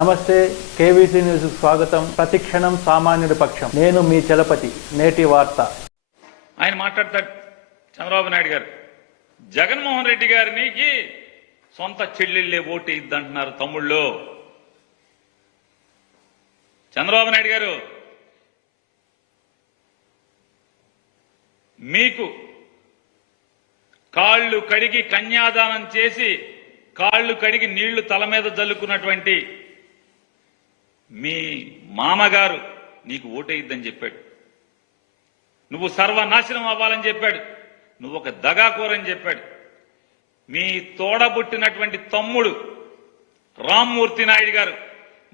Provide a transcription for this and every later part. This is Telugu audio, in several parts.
నమస్తే, కేవీసీ న్యూస్ స్వాగతం. ప్రతిక్షణం సామాన్యుడి పక్షం. నేను మీ చలపతి. నేటి వార్త. ఆయన మాట్లాడతాడు. చంద్రబాబు నాయుడు గారు జగన్మోహన్ రెడ్డి గారికి సొంత చెల్లెళ్ళే ఓటు ఇద్దంటున్నారు తమ్ముళ్ళు. చంద్రబాబు నాయుడు గారు, మీకు కాళ్ళు కడిగి కన్యాదానం చేసి కాళ్ళు కడిగి నీళ్లు తల మీద జల్లుకున్నటువంటి మీ మామగారు నీకు ఓటేయిద్దని చెప్పాడు. నువ్వు సర్వనాశనం అవ్వాలని చెప్పాడు. నువ్వు ఒక దగాకోరని చెప్పాడు. మీ తోడబుట్టినటువంటి తమ్ముడు రామ్మూర్తి నాయుడు గారు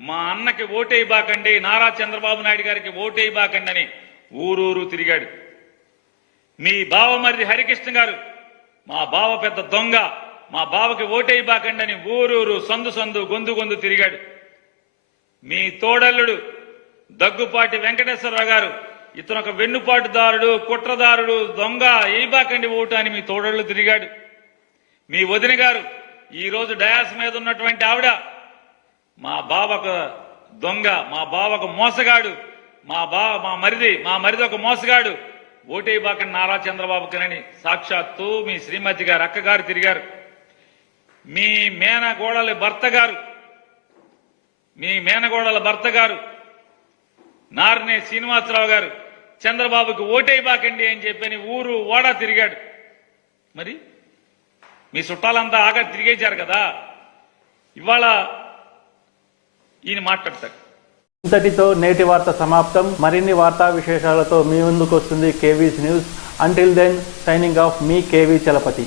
మా అన్నకి ఓటేయబాకండి, నారా చంద్రబాబు నాయుడు గారికి ఓటేయబాకండి అని ఊరూరు తిరిగాడు. మీ బావమరిది హరికృష్ణ గారు మా బావ పెద్ద దొంగ, మా బావకి ఓటేయబాకండి అని ఊరూరు సందు సందు గొంతు గొంతు తిరిగాడు. మీ తోడల్లుడు దగ్గుపాటి వెంకటేశ్వరరావు గారు ఇతను ఒక వెన్నుపాటుదారుడు, కుట్రదారుడు, దొంగ, ఏయబాకండి ఓటు అని మీ తోడళ్ళు తిరిగాడు. మీ వదిన గారు ఈరోజు డయాస్ మీద ఉన్నటువంటి ఆవిడ మా బావకు దొంగ, మా బావకు మోసగాడు, మా మరిది ఒక మోసగాడు, ఓటేయబాకండి నారా చంద్రబాబు కనని సాక్షాత్తు మీ శ్రీమతి గారు అక్కగారు తిరిగారు. మీ మేనగోడల భర్త గారు నారనే శ్రీనివాసరావు గారు చంద్రబాబుకి ఓటేయబాకండి అని చెప్పని ఊరు ఓడా తిరిగాడు. మరి మీ చుట్టాలంతా ఆగా తిరిగేశారు కదా. ఇవాళ ఈయన మాట్లాడతాడు. ఇంతటితో నేటి వార్త సమాప్తం. మరిన్ని వార్తా విశేషాలతో మీ ముందుకు వస్తుంది KVC news. Until then, signing off, మీ కేవీ చలపతి.